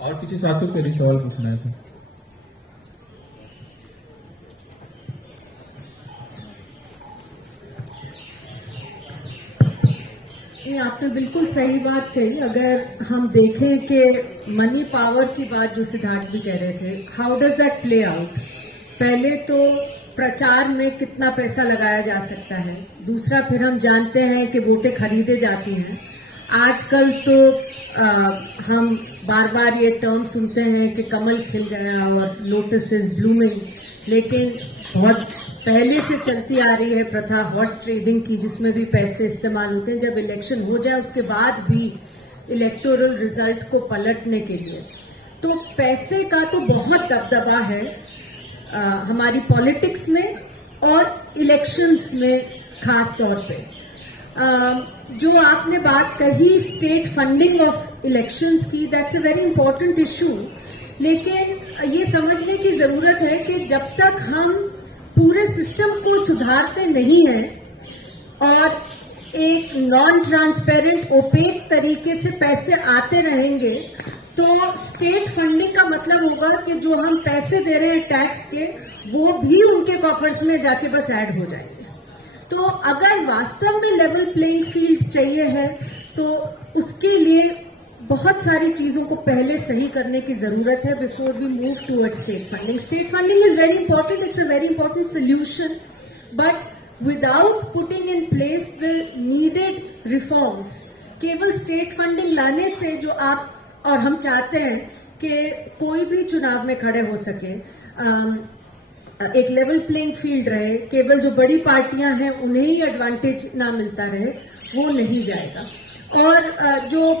और किसी साथियों को यदि सवाल पूछना है तो ये आपने बिल्कुल सही बात कही। अगर हम देखें कि मनी पावर की बात जो सिद्धार्थ भी कह रहे थे, how does that play out? पहले तो प्रचार में कितना पैसा लगाया जा सकता है, दूसरा फिर हम जानते हैं कि वोटें खरीदे जाती हैं। आजकल तो हम बार बार ये टर्म सुनते हैं कि कमल खिल गया और लोटस इज ब्लूमिंग, लेकिन बहुत पहले से चलती आ रही है प्रथा हॉर्स ट्रेडिंग की, जिसमें भी पैसे इस्तेमाल होते हैं जब इलेक्शन हो जाए उसके बाद भी इलेक्टोरल रिजल्ट को पलटने के लिए। तो पैसे का तो बहुत दबदबा है हमारी पॉलिटिक्स में और इलेक्शंस में खास तौर पे। जो आपने बात कही स्टेट फंडिंग ऑफ इलेक्शंस की, that's a very important issue. लेकिन ये समझने की जरूरत है कि जब तक हम पूरे सिस्टम को सुधारते नहीं हैं और एक नॉन ट्रांसपेरेंट ओपेक तरीके से पैसे आते रहेंगे, तो स्टेट फंडिंग का मतलब होगा कि जो हम पैसे दे रहे हैं टैक्स के, वो भी उनके कॉफर्स में जाके बस ऐड हो जाएंगे। तो अगर वास्तव में लेवल प्लेइंग फील्ड चाहिए है तो उसके लिए बहुत सारी चीजों को पहले सही करने की जरूरत है before we move towards state funding. State funding is very important, it's a very important solution, but without putting in place the needed reforms, केवल स्टेट फंडिंग लाने से जो आप और हम चाहते हैं कि कोई भी चुनाव में खड़े हो सके, एक लेवल प्लेइंग फील्ड रहे, केवल जो बड़ी पार्टियां हैं उन्हें ही एडवांटेज ना मिलता रहे, वो नहीं जाएगा। और जो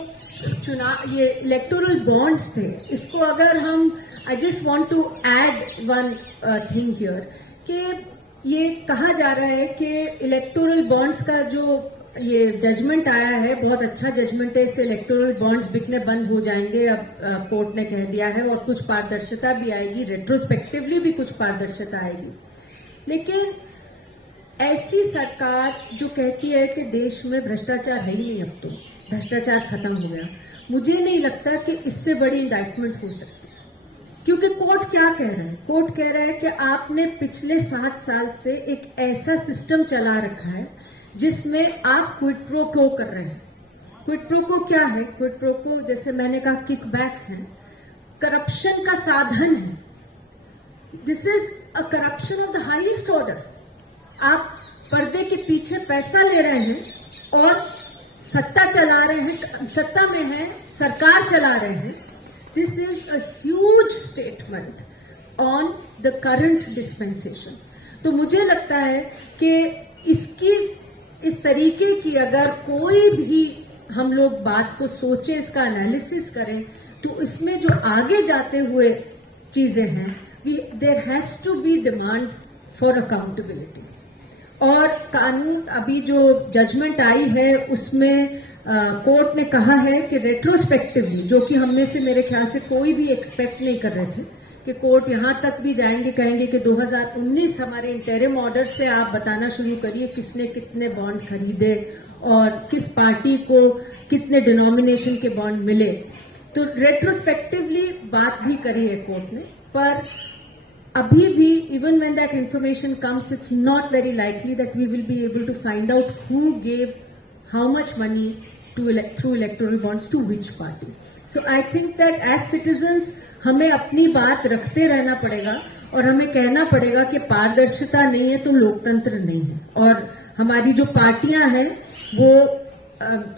चुनाव ये इलेक्टोरल बॉन्ड्स थे, इसको अगर हम, I just want to add one thing here कि ये कहा जा रहा है कि इलेक्टोरल बॉन्ड्स का जो ये जजमेंट आया है, बहुत अच्छा जजमेंट है, इससे इलेक्टोरल बॉन्ड्स बिकने बंद हो जाएंगे, अब कोर्ट ने कह दिया है, और कुछ पारदर्शिता भी आएगी, रेट्रोस्पेक्टिवली भी कुछ पारदर्शिता आएगी। लेकिन ऐसी सरकार जो कहती है कि देश में भ्रष्टाचार है ही नहीं, अब तो भ्रष्टाचार खत्म हो गया, मुझे नहीं लगता कि इससे बड़ी इंडाइटमेंट हो सकती है। क्योंकि कोर्ट क्या कह रहा है? कोर्ट कह रहा है कि आपने पिछले 7 साल से एक ऐसा सिस्टम चला रखा है जिसमें आप क्विड प्रो क्यो कर रहे हैं। क्विड प्रो क्यो क्या है? क्विड प्रो क्यो, जैसे मैंने कहा, किकबैक्स हैं, करप्शन का साधन है। This is a corruption of the highest order. आप पर्दे के पीछे पैसा ले रहे हैं और सत्ता चला रहे हैं, सत्ता में है, सरकार चला रहे हैं। This is a huge statement on the current dispensation. तो मुझे लगता है कि इसकी, इस तरीके की अगर कोई भी हम लोग बात को सोचें, इसका एनालिसिस करें, तो इसमें जो आगे जाते हुए चीजें हैं, there has to be demand for accountability. और कानून, अभी जो जजमेंट आई है उसमें कोर्ट ने कहा है कि रेट्रोस्पेक्टिवली, जो कि हम में से मेरे ख्याल से कोई भी एक्सपेक्ट नहीं कर रहे थे कि कोर्ट यहां तक भी जाएंगे, कहेंगे कि 2019 हमारे इंटरिम ऑर्डर से आप बताना शुरू करिए किसने कितने बॉन्ड खरीदे और किस पार्टी को कितने डिनोमिनेशन के बॉन्ड मिले। तो रेट्रोस्पेक्टिवली बात भी करी है कोर्ट ने, पर अभी भी, even when that information comes, it's not very likely that we will be able to find out who gave how much money to through electoral bonds to which party. So I think that as citizens हमें अपनी बात रखते रहना पड़ेगा और हमें कहना पड़ेगा कि पारदर्शिता नहीं है तो लोकतंत्र नहीं है। और हमारी जो पार्टियां हैं वो,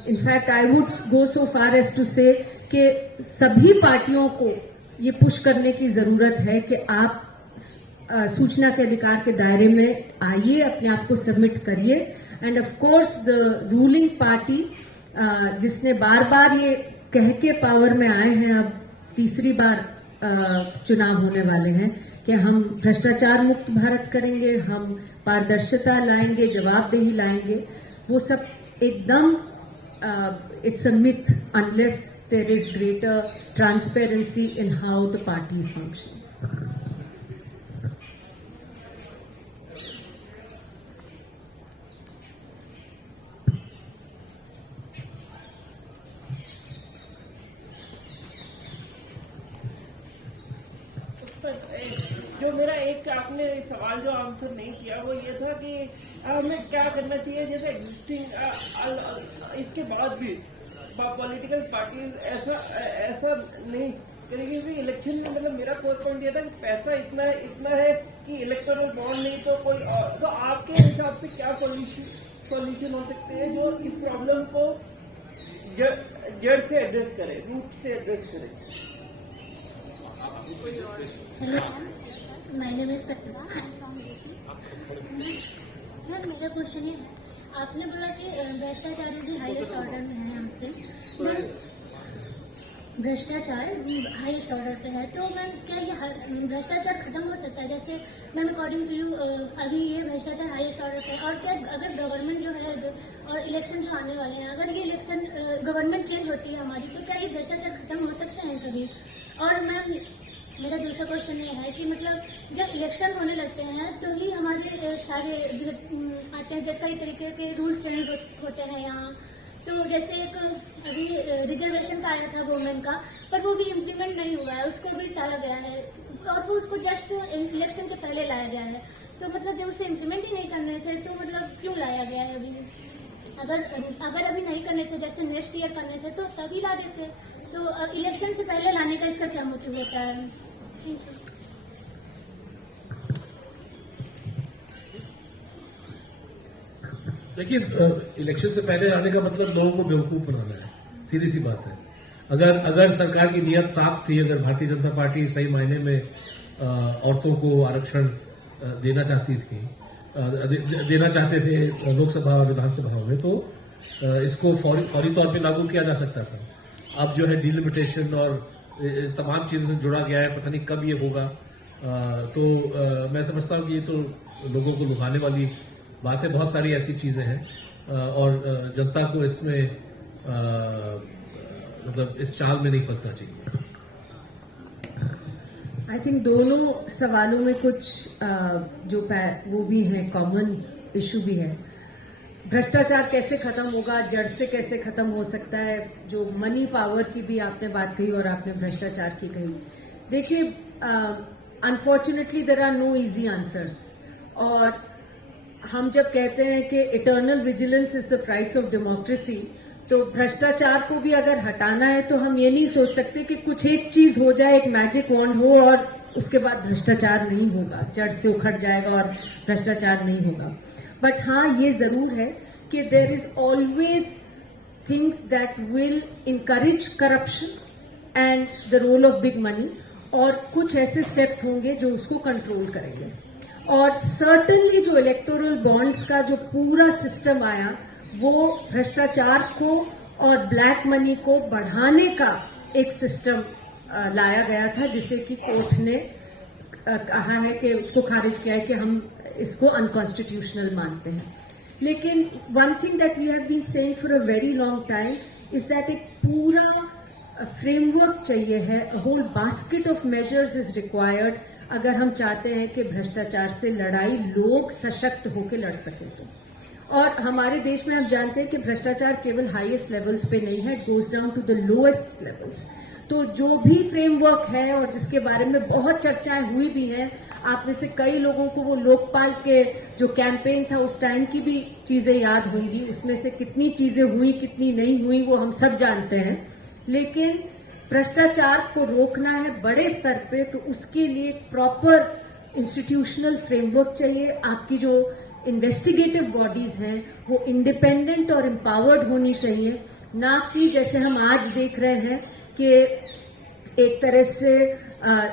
in fact I would go so far as to say कि सभी पार्टियों को ये पुश करने की जरूरत है कि आप सूचना के अधिकार के दायरे में आइए, अपने आप को सबमिट करिए। End of course the ruling party, जिसने बार बार ये कह के पावर में आए हैं, अब तीसरी बार चुनाव होने वाले हैं कि हम भ्रष्टाचार मुक्त भारत करेंगे, हम पारदर्शिता लाएंगे, जवाबदेही लाएंगे, वो सब एकदम it's a myth unless there is greater transparency in how the party is functioning. जो मेरा एक आपने सवाल जो आंसर नहीं किया वो ये था कि हमें क्या करना चाहिए, जैसे एग्जिस्टिंग इसके बाद भी पॉलिटिकल पार्टी ऐसा नहीं करेगी कि इलेक्शन में, मतलब मेरा पॉइंट ये था कि पैसा इतना है कि इलेक्टोरल बॉन्ड नहीं तो कोई तो आपके हिसाब से क्या सॉल्यूशन हो सकते हैं जो इस प्रॉब्लम को जड़ से एड्रेस करे, रूट से एड्रेस करे? Hello, my name is Pratibha, I am from UP. Ma'am मेरा क्वेश्चन ये है, आपने बोला कि भ्रष्टाचार इज द हाईएस्ट ऑर्डर में है यहाँ पे। भ्रष्टाचार हाईएस्ट ऑर्डर पे है, तो मैम क्या ये भ्रष्टाचार खत्म हो सकता है? जैसे मैम अकॉर्डिंग टू यू अभी ये भ्रष्टाचार हाईएस्ट ऑर्डर पे है, और क्या अगर गवर्नमेंट जो है और इलेक्शन जो आने वाले हैं, अगर ये इलेक्शन गवर्नमेंट चेंज होती है हमारी, तो क्या ये भ्रष्टाचार खत्म हो सकते हैं कभी? और मैम मेरा दूसरा क्वेश्चन ये है कि मतलब जब इलेक्शन होने लगते हैं तो ही हमारे सारे आते हैं, जब कई तरीके के रूल्स चेंज होते हैं यहाँ। तो जैसे एक अभी रिजर्वेशन का आया था वुमेन का, पर वो भी इम्प्लीमेंट नहीं हुआ है, उसको भी टाला गया है, और वो उसको जस्ट इलेक्शन के पहले लाया गया है। तो मतलब जब उसे इम्प्लीमेंट ही नहीं करने थे तो मतलब क्यों लाया गया है अभी? अगर अभी नहीं करने थे, जैसे नेक्स्ट ईयर करने थे तो तभी ला देते। तो इलेक्शन से पहले लाने का इसका क्या मोटिव होता है? Thank you. देखिए, इलेक्शन से पहले आने का मतलब लोगों को बेवकूफ बनाना है, सीधी सी बात है। अगर सरकार की नीयत साफ थी, अगर भारतीय जनता पार्टी सही मायने में औरतों को आरक्षण देना चाहती थी, देना चाहते थे लोकसभा और विधानसभा में, तो इसको फौरी तौर पे लागू किया जा सकता था। अब जो है डिलिमिटेशन और तमाम चीजों से जुड़ा गया है, पता नहीं कब ये होगा। तो मैं समझता हूँ कि ये तो लोगों को लुभाने वाली बात है। बहुत सारी ऐसी चीजें हैं और जनता को इसमें मतलब इस चाल में नहीं फंसना चाहिए। आई थिंक दोनों सवालों में कुछ जो वो भी है, कॉमन इशू भी है। भ्रष्टाचार कैसे खत्म होगा, जड़ से कैसे खत्म हो सकता है, जो मनी पावर की भी आपने बात कही और आपने भ्रष्टाचार की कही। देखिए, unfortunately there are no easy answers, और हम जब कहते हैं कि eternal vigilance is the price of democracy, तो भ्रष्टाचार को भी अगर हटाना है तो हम ये नहीं सोच सकते कि कुछ एक चीज हो जाए, एक मैजिक वॉन्ड हो और उसके बाद भ्रष्टाचार नहीं होगा, जड़ से उखड़ जाएगा और भ्रष्टाचार नहीं होगा। बट हाँ, ये जरूर है कि there is always things that will encourage corruption and the role of big money, और कुछ ऐसे स्टेप्स होंगे जो उसको कंट्रोल करेंगे। और सर्टनली जो इलेक्टोरल बॉन्ड्स का जो पूरा सिस्टम आया, वो भ्रष्टाचार को और ब्लैक मनी को बढ़ाने का एक सिस्टम लाया गया था, जिसे कि कोर्ट ने कहा है कि उसको खारिज किया है कि हम इसको अनकॉन्स्टिट्यूशनल मानते हैं। लेकिन one thing that we have been saying for a very long time is that एक पूरा फ्रेमवर्क चाहिए है, a whole basket of measures is required अगर हम चाहते हैं कि भ्रष्टाचार से लड़ाई लोग सशक्त होकर लड़ सकें तो। और हमारे देश में आप जानते हैं कि भ्रष्टाचार केवल हाईएस्ट लेवल्स पे नहीं है, it goes down to the lowest levels. तो जो भी फ्रेमवर्क है और जिसके बारे में बहुत चर्चाएं हुई भी हैं, आप में से कई लोगों को वो लोकपाल के जो कैंपेन था उस टाइम की भी चीजें याद होंगी, उसमें से कितनी चीजें हुई कितनी नहीं हुई वो हम सब जानते हैं। लेकिन भ्रष्टाचार को रोकना है बड़े स्तर पे, तो उसके लिए प्रॉपर इंस्टीट्यूशनल फ्रेमवर्क चाहिए। आपकी जो इन्वेस्टिगेटिव बॉडीज हैं वो इंडिपेंडेंट और एम्पावर्ड होनी चाहिए, ना कि जैसे हम आज देख रहे हैं कि एक तरह से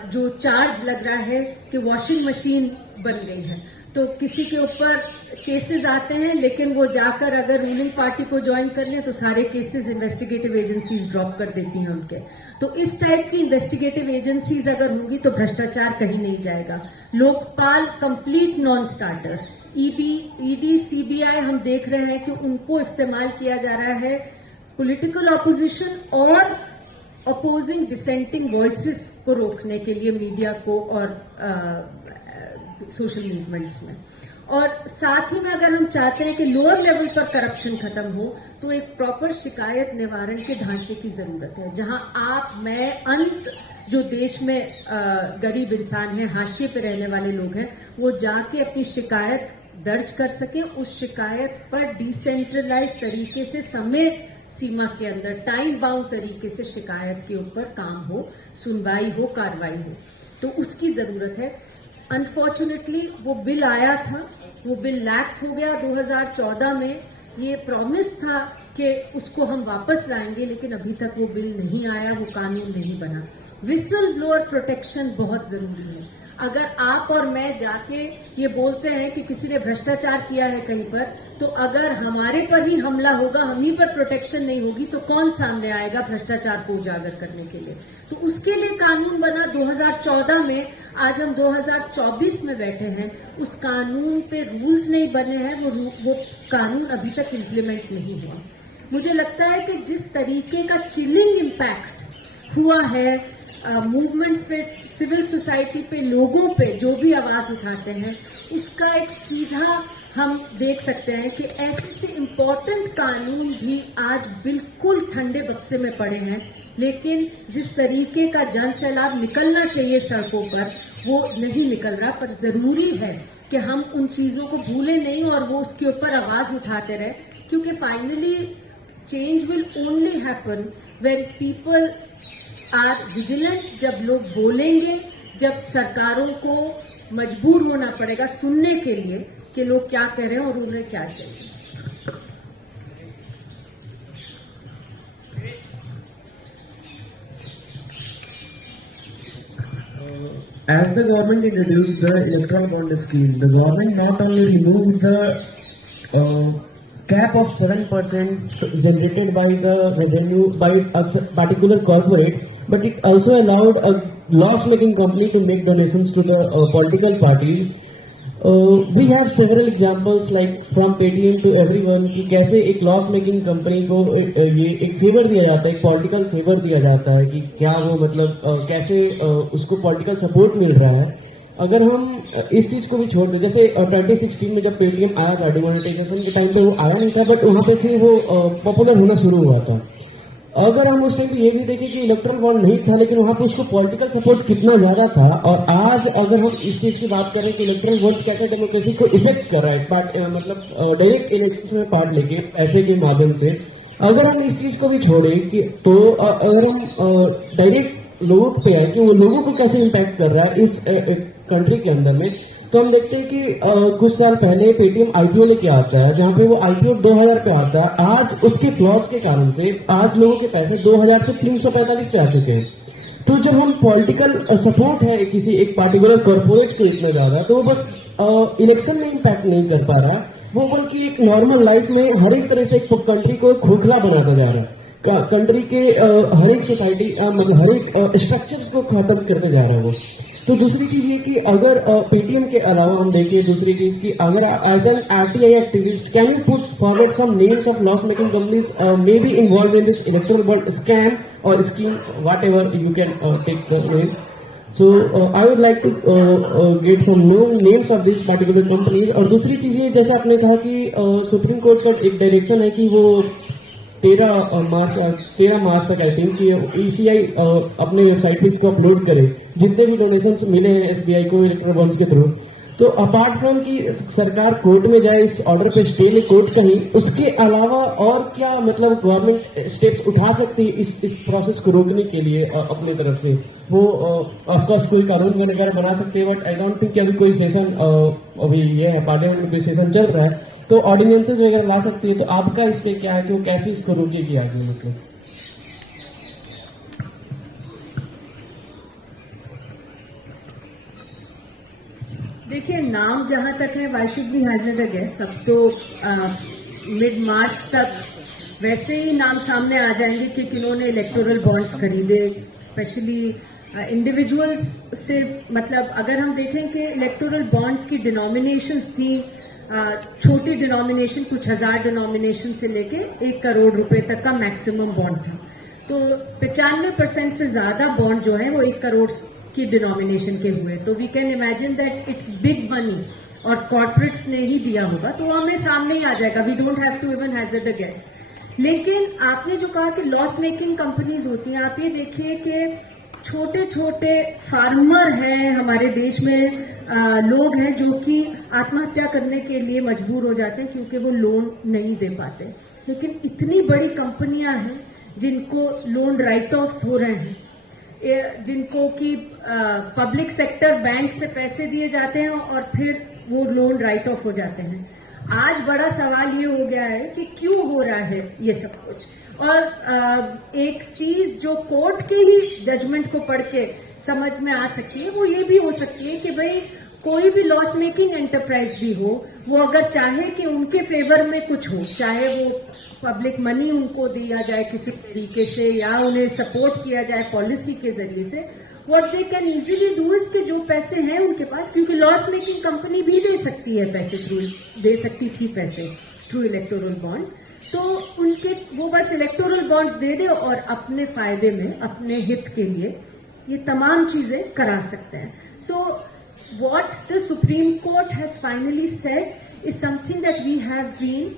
जो चार्ज लग रहा है कि वॉशिंग मशीन बन गई है, तो किसी के ऊपर केसेस आते हैं, लेकिन वो जाकर अगर रूलिंग पार्टी को ज्वाइन कर लें तो सारे केसेस इन्वेस्टिगेटिव एजेंसीज ड्रॉप कर देती हैं उनके। तो इस टाइप की इन्वेस्टिगेटिव एजेंसीज अगर होंगी तो भ्रष्टाचार कहीं नहीं जाएगा। Lokpal complete non starter, ED CBI हम देख रहे हैं कि उनको इस्तेमाल किया जा रहा है पॉलिटिकल ऑपोजिशन और अपोजिंग डिसेंटिंग वॉइसेस को रोकने के लिए मीडिया को और सोशल मूवमेंट्स में। और साथ ही में अगर हम चाहते हैं कि लोअर लेवल पर करप्शन खत्म हो तो एक प्रॉपर शिकायत निवारण के ढांचे की जरूरत है, जहां आप, मैं, अंत जो देश में गरीब इंसान है, हाशिए पे रहने वाले लोग हैं, वो जाके अपनी शिकायत दर्ज कर सके, उस शिकायत पर डिसेंट्रलाइज तरीके से समय सीमा के अंदर टाइम बाउंड तरीके से शिकायत के ऊपर काम हो, सुनवाई हो, कार्रवाई हो, तो उसकी जरूरत है। अनफॉर्चुनेटली वो बिल आया था, वो बिल लैप्स हो गया 2014 में। ये प्रॉमिस था कि उसको हम वापस लाएंगे, लेकिन अभी तक वो बिल नहीं आया, वो कानून नहीं बना। विसल ब्लोअर प्रोटेक्शन बहुत जरूरी है। अगर आप और मैं जाके ये बोलते हैं कि किसी ने भ्रष्टाचार किया है कहीं पर, तो अगर हमारे पर ही हमला होगा, हम ही पर प्रोटेक्शन नहीं होगी, तो कौन सामने आएगा भ्रष्टाचार को उजागर करने के लिए? तो उसके लिए कानून बना 2014 में। आज हम 2024 में बैठे हैं, उस कानून पे रूल्स नहीं बने हैं, वो कानून अभी तक इम्प्लीमेंट नहीं हुआ। मुझे लगता है कि जिस तरीके का चिलिंग इम्पैक्ट हुआ है मूवमेंट्स पे, सिविल सोसाइटी पे, लोगों पे जो भी आवाज उठाते हैं, उसका एक सीधा हम देख सकते हैं कि ऐसे से इम्पोर्टेंट कानून भी आज बिल्कुल ठंडे बक्से में पड़े हैं, लेकिन जिस तरीके का जन सैलाब निकलना चाहिए सड़कों पर, वो नहीं निकल रहा। पर जरूरी है कि हम उन चीजों को भूलें नहीं और वो उसके ऊपर आवाज उठाते रहे, क्योंकि finally change will only happen when people are vigilant. जब लोग बोलेंगे, जब सरकारों को मजबूर होना पड़ेगा सुनने के लिए कि लोग क्या कह रहे हैं और उन्हें क्या चाहिए। As the government introduced the electoral bond scheme, the government not only removed the cap of 7% generated by the revenue by a particular corporate, but it also allowed a loss-making company to make donations to the political parties. We have several examples like from Paytm to everyone कि कैसे एक loss making company को ये एक favour दिया जाता है, एक पॉलिटिकल फेवर दिया जाता है कि क्या वो मतलब कैसे उसको पॉलिटिकल सपोर्ट मिल रहा है। अगर हम इस चीज को भी छोड़ दें, जैसे 2016 में जब पेटीएम आया था, डिमोनेटाइजेशन के टाइम पे वो आया नहीं था, बट वहां पे से वो पॉपुलर होना शुरू हुआ था। अगर हम उस टाइम पे ये भी देखें कि इलेक्ट्रल बॉन्ड नहीं था, लेकिन वहां पे उसको पॉलिटिकल सपोर्ट कितना ज्यादा था। और आज अगर हम इस चीज की बात करें कि इलेक्ट्रल बॉन्ड कैसे डेमोक्रेसी को इफेक्ट कर रहा है, मतलब डायरेक्ट इलेक्शन में पार्ट लेके पैसे के माध्यम से, अगर हम इस चीज को भी छोड़े कि तो अगर हम डायरेक्ट लोगों पे है कि वो लोगों को कैसे इम्पैक्ट कर रहा है इस कंट्री के अंदर में, तो हम देखते हैं कि कुछ साल पहले पेटीएम आईपीओ लेके आता है, जहां पे वो आईपीओ 2000 पे आता है। आज उसके फ्लॉज के कारण से आज लोगों के पैसे 2000 से 345 पे आ चुके हैं। तो जब हम पॉलिटिकल सपोर्ट है किसी एक पार्टिकुलर कॉर्पोरेट को इतना ज्यादा, तो वो बस इलेक्शन में इम्पैक्ट नहीं कर पा रहा, वो बल्कि एक नॉर्मल लाइफ में हर एक तरह से एक कंट्री को खोखला बनाता जा रहा है, कंट्री के हर एक सोसाइटी मतलब हर एक स्ट्रक्चर्स को खत्म करते जा रहा है वो। तो दूसरी चीज ये कि अगर पेटीएम के अलावा हम देखें, दूसरी चीज की अगर as an RTI activist can you put forward some names of loss making companies may be involve in this electoral bond scam और scheme, whatever you can take the name. So I would like to get some names of these particular companies। और दूसरी चीज ये, जैसे आपने कहा कि supreme court का एक डायरेक्शन है कि वो 13 मार्च तक आई थिंक कि ईसीआई अपने वेबसाइट पे इसको अपलोड करे जितने भी डोनेशंस मिले हैं एसबीआई को इलेक्ट्रल बॉन्ड्स के थ्रू। तो अपार्ट फ्रॉम कि सरकार कोर्ट में जाए इस ऑर्डर पे स्टे ले कोर्ट कहीं, उसके अलावा और क्या मतलब गवर्नमेंट स्टेप्स उठा सकती है इस प्रोसेस को रोकने के लिए अपनी तरफ से? वो ऑफकोर्स कोई कानून वगैरह बना सकते हैं, बट आई डोंट थिंक कि अभी कोई सेशन अभी ये है पार्लियामेंट में कोई सेशन चल रहा है, तो ऑर्डिनेंसेज वगैरह ला सकती है। तो आपका इस पे क्या है कि वो कैसे इसको रोकेगी आगे? मतलब देखिए, नाम जहां तक है, why should be hazard a guess. अब तो मिड मार्च तक वैसे ही नाम सामने आ जाएंगे कि किन्होंने इलेक्टोरल बॉन्ड्स खरीदे, स्पेशली इंडिविजुअल्स से। मतलब अगर हम देखें कि इलेक्टोरल बॉन्ड्स की डिनोमिनेशंस थी, छोटी डिनोमिनेशन कुछ हजार डिनोमिनेशन से लेके 1 करोड़ रुपए तक का मैक्सिमम बॉन्ड था। तो 95% से ज्यादा बॉन्ड जो है वो 1 करोड़ की डिनोमिनेशन के हुए। तो we can imagine that it's big money और कॉर्पोरेट्स ने ही दिया होगा, तो वो हमें सामने ही आ जाएगा. We don't have to even hazard a guess. लेकिन आपने जो कहा कि लॉस मेकिंग कंपनीज होती हैं, आप ये देखिए कि छोटे छोटे फार्मर हैं हमारे देश में, लोग हैं जो कि आत्महत्या करने के लिए मजबूर हो जाते हैं क्योंकि वो लोन नहीं दे पाते. लेकिन इतनी बड़ी कंपनियां हैं जिनको लोन राइट ऑफ्स हो रहे हैं, जिनको कि पब्लिक सेक्टर बैंक से पैसे दिए जाते हैं और फिर वो लोन राइट ऑफ हो जाते हैं. आज बड़ा सवाल ये हो गया है कि क्यों हो रहा है ये सब कुछ. और एक चीज जो कोर्ट के ही जजमेंट को पढ़ के समझ में आ सकती है, वो ये भी हो सकती है कि भाई कोई भी लॉस मेकिंग एंटरप्राइज भी हो, वो अगर चाहे कि उनके फेवर में कुछ हो, चाहे वो पब्लिक मनी उनको दिया जाए किसी तरीके से या उन्हें सपोर्ट किया जाए पॉलिसी के जरिए से, what they can easily do is कि जो पैसे हैं उनके पास, क्योंकि लॉस मेकिंग कंपनी भी दे सकती है पैसे दे सकती थी पैसे थ्रू इलेक्टोरल बॉन्ड्स, तो उनके वो बस इलेक्टोरल बॉन्ड्स दे दे और अपने फायदे में, अपने हित के लिए ये तमाम चीजें करा सकते हैं. सो what the Supreme Court has finally said is something that we have been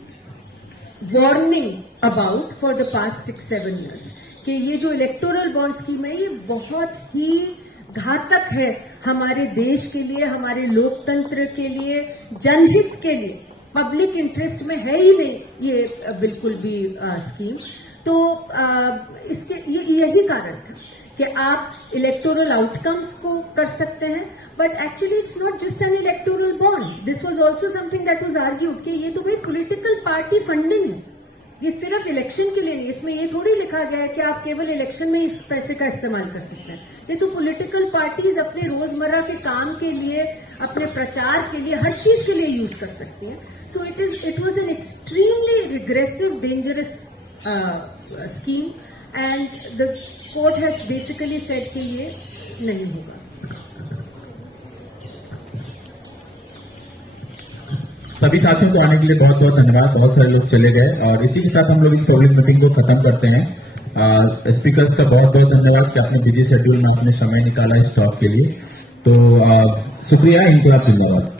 warning about for the past 6-7 years, कि ये जो इलेक्टोरल बॉन्ड स्कीम है ये बहुत ही घातक है हमारे देश के लिए, हमारे लोकतंत्र के लिए, जनहित के लिए. पब्लिक इंटरेस्ट में है ही नहीं ये बिल्कुल भी स्कीम. तो इसके यही कारण था कि आप इलेक्टोरल आउटकम्स को कर सकते हैं, but actually it's not just an electoral bond. This was also something that was argued कि ये तो भाई पॉलिटिकल पार्टी फंडिंग है, ये सिर्फ इलेक्शन के लिए नहीं. इसमें ये थोड़ी लिखा गया है कि आप केवल इलेक्शन में इस पैसे का इस्तेमाल कर सकते हैं. ये तो पॉलिटिकल पार्टीज अपने रोजमर्रा के काम के लिए, अपने प्रचार के लिए, हर चीज के लिए यूज कर सकती हैं. So it was an extremely regressive, dangerous scheme and the court has basically said कि ये नहीं होगा. सभी साथियों को आने के लिए बहुत बहुत धन्यवाद. बहुत सारे लोग चले गए और इसी के साथ हम लोग इस पब्लिक मीटिंग को खत्म करते हैं. स्पीकर्स का बहुत बहुत धन्यवाद कि आपने बिजी शेड्यूल में अपने समय निकाला इस टॉक के लिए. तो शुक्रिया. इनकलाब जिंदाबाद.